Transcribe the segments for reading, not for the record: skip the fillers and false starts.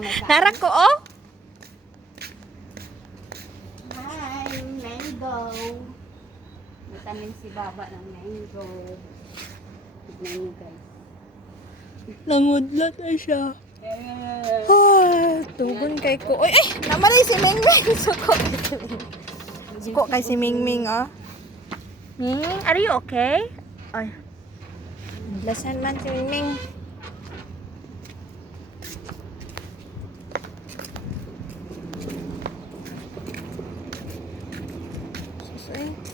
Narak ko, oh. Hi, mango. Vitamin si baba ng mango. Tignan nyo guys. Namudlat na siya. Tugon kay ko. Uy, namalay si Mingming. Suko. Suko kay si Mingming, oh. Ming, are you okay? Ay. Lasan man si Mingming.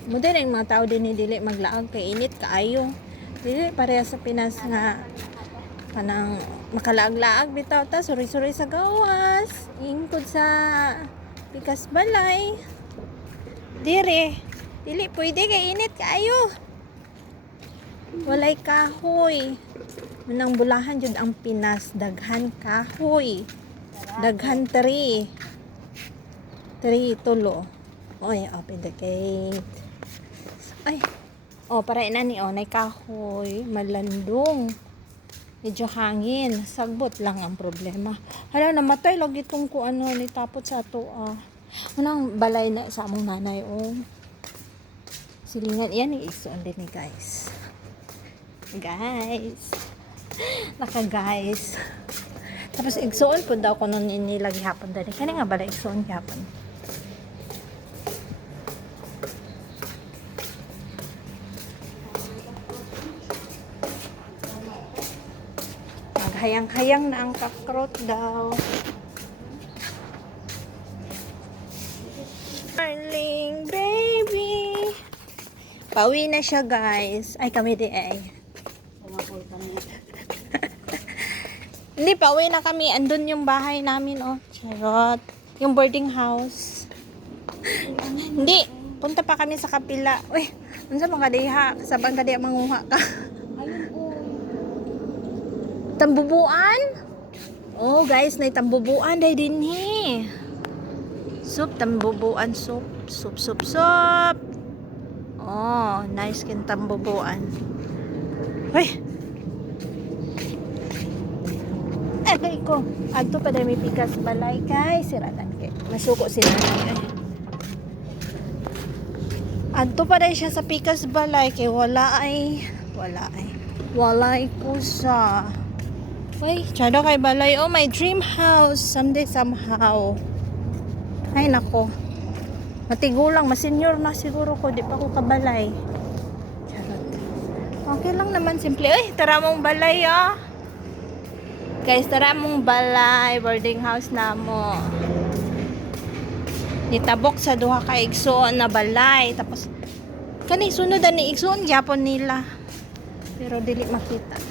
Muda na yung mga tao din dili maglaag kay init kaayo. Dili pareha sa Pinas nga kanang makalaag-laag bitaw ta suri-suri sa gawas. Ingkod sa pikas balay. Dili pwede kay init kaayo. Walay kahoy. Manang bulahan jud ang Pinas, daghan kahoy. Daghan tree. Tree tulo. Oy, open the gate. Ay. Oh, para ina ni nay kahoy, malandong. Medyo hangin, sagbot lang ang problema. Hala, namatay lagi tong ko ano ni tapot sa ato ah. Unang balay na sa among nanay oh. Silingan yan ni igsoon din ni guys. Guys. Naka guys. Tapos igsoon po daw ko nun inilagi hapon dali. Kani nga balay igsoon hapon. Hayang-hayang na ang kakrot daw. Darling baby. Pauwi na siya guys. Ay kami di ay. Hindi, pauwi na kami. Andun yung bahay namin oh. Charot. Yung boarding house. Hindi. Punta pa kami sa kapila. Uy, unsa mga diha? Sabang ka diha manguha ka. Tambubuan? Oh guys, nay tambubuan day din he. Soup, tambubuan soup. Soup. Oh, nice kin tambubuan. Hoy. Agay ko. Adto pa dami pikas balay kay siradan kay. Masuko si nanay ay. Adto pa dai siya sa pikas balay kay walay kusa. Uy, tsada kay balay. Oh, my dream house. Someday, somehow. Ay, nako. Matigulang. Masenyor na siguro ko. Di pa ko kabalay. Charot. Okay lang naman. Simple. Uy, tara mong balay, oh. Guys, tara mong balay. Boarding house na mo. Nitabok sa duha ka igsoon na balay. Tapos, kani sunod ni igsoon. Japon nila. Pero dili makita.